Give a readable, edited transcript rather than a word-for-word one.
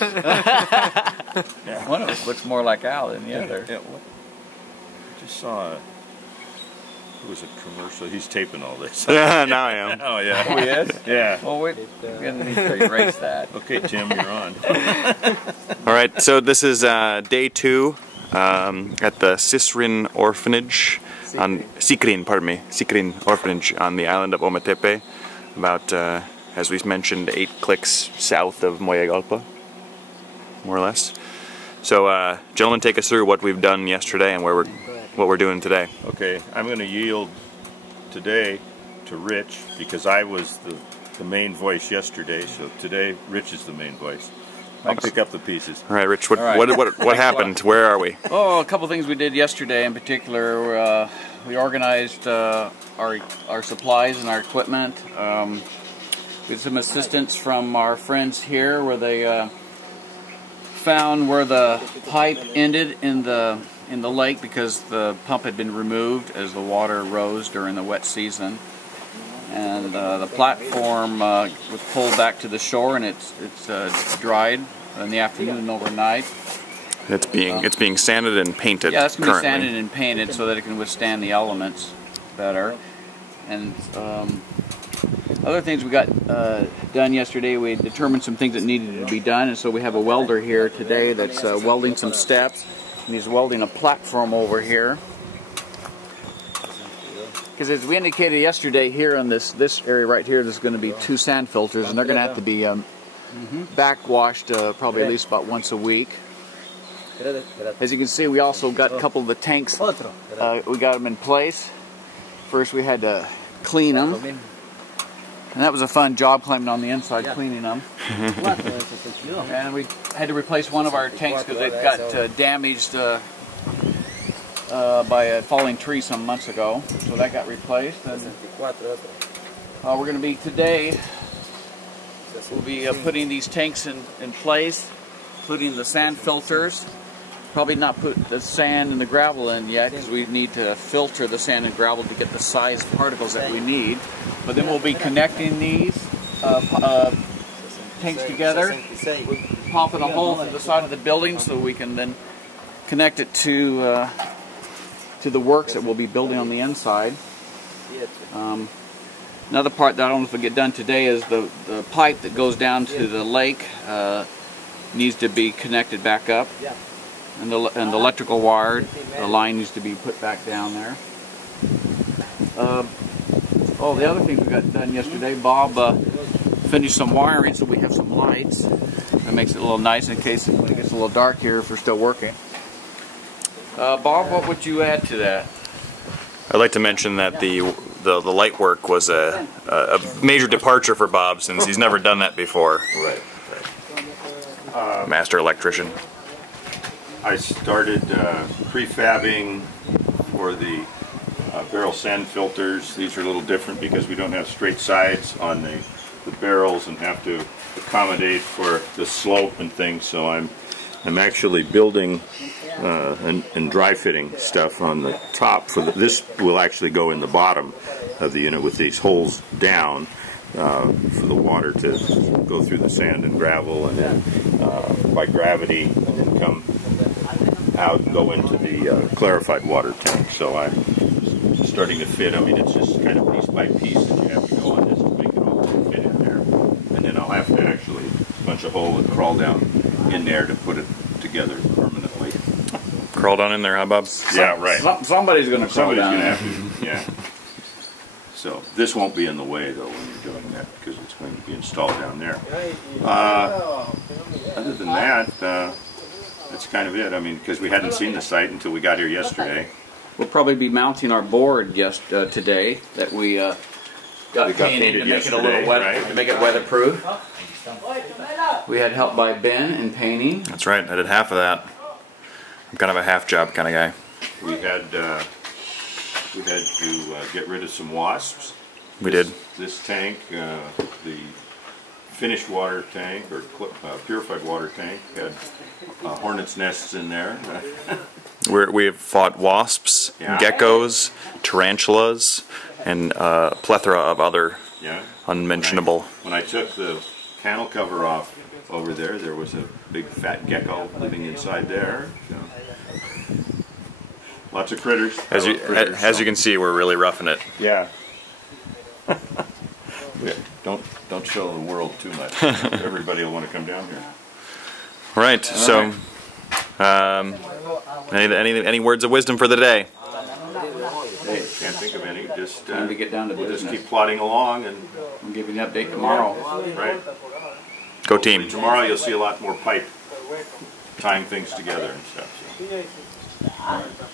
Yeah. One of us looks more like Al than the other. I just saw it was a commercial. He's taping all this. Now I am. Oh, yeah. Oh, he is? Yeah. Well, we're going to need to erase that. Okay, Tim, you're on. All right, so this is day 2 at the Sikrin Orphanage, Sikrin Orphanage on the island of Ometepe, about, as we mentioned, 8 clicks south of Moyagalpa, more or less. So, gentlemen, take us through what we've done yesterday and what we're doing today. Okay, I'm going to yield today to Rich because I was the main voice yesterday. So today, Rich is the main voice. I'll pick up the pieces. All right, Rich. What happened? Where are we? Oh, a couple things we did yesterday in particular. We organized our supplies and our equipment. We had some assistance from our friends here, where they found where the pipe ended in the lake because the pump had been removed as the water rose during the wet season, and the platform was pulled back to the shore, and it's dried in the afternoon and overnight. It's being sanded and painted. Yeah, it's going to be currently sanded and painted so that it can withstand the elements better. And other things we got done yesterday, we determined some things that needed to be done, and so we have a welder here today that's welding some steps, and he's welding a platform over here. Because as we indicated yesterday, here in this area right here, there's going to be 2 sand filters, and they're going to have to be backwashed probably at least about once a week. As you can see, we also got a couple of the tanks. We got them in place. First, we had to clean them, and that was a fun job, climbing on the inside, cleaning them. And we had to replace one of our tanks because it got damaged by a falling tree some months ago. So that got replaced. And we're going to be today. We'll be putting these tanks in place, including the sand filters. Probably not put the sand and the gravel in yet because we need to filter the sand and gravel to get the size particles that we need. But then we'll be connecting these tanks together, popping a hole through the side of the building so we can then connect it to the works that we'll be building on the inside. Another part that I don't know if will get done today is the pipe that goes down to the lake needs to be connected back up. And the electrical wire, the line needs to be put back down there. The other things we got done yesterday, Bob finished some wiring so we have some lights. That makes it a little nice in case when it gets a little dark here if we're still working. Bob, what would you add to that? I'd like to mention that the light work was a major departure for Bob since he's never done that before. Right. Master electrician. I started prefabbing for the barrel sand filters. These are a little different because we don't have straight sides on the barrels and have to accommodate for the slope and things. So I'm actually building and dry fitting stuff on the top. This will actually go in the bottom of the unit with these holes down for the water to go through the sand and gravel, and then by gravity and come out and go into the clarified water tank. So I'm starting to fit. I mean, it's just kind of piece by piece that you have to go on this to make it all fit in there. And then I'll have to actually punch a hole and crawl down in there to put it together permanently. Crawl down in there, huh, Bob? Yeah, right. Somebody's going to crawl down. Somebody's going to have to, yeah. So this won't be in the way, though, when you're doing that, because it's going to be installed down there. Other than that, that's kind of it. I mean, because we hadn't seen the site until we got here yesterday. We'll probably be mounting our board today that we got painted to make it a little wet, right? To make it weatherproof. We had help by Ben in painting. That's right. I did half of that. I'm kind of a half job kind of guy. We had to get rid of some wasps. We did. This tank, the finished water tank or purified water tank, had hornets' nests in there. We have fought wasps, geckos, tarantulas, and a plethora of other unmentionable. When I took the panel cover off over there. There was a big fat gecko living inside there. So. Lots of critters. As you can see, we're really roughing it. Yeah. Yeah. Don't show the world too much. Everybody will want to come down here. Right. So, any words of wisdom for the day? Hey, can't think of any. Just Time to get down to we'll business. just keep plodding along, and I'll give you an update tomorrow. right. Go team. Tomorrow you'll see a lot more pipe tying things together and stuff. So.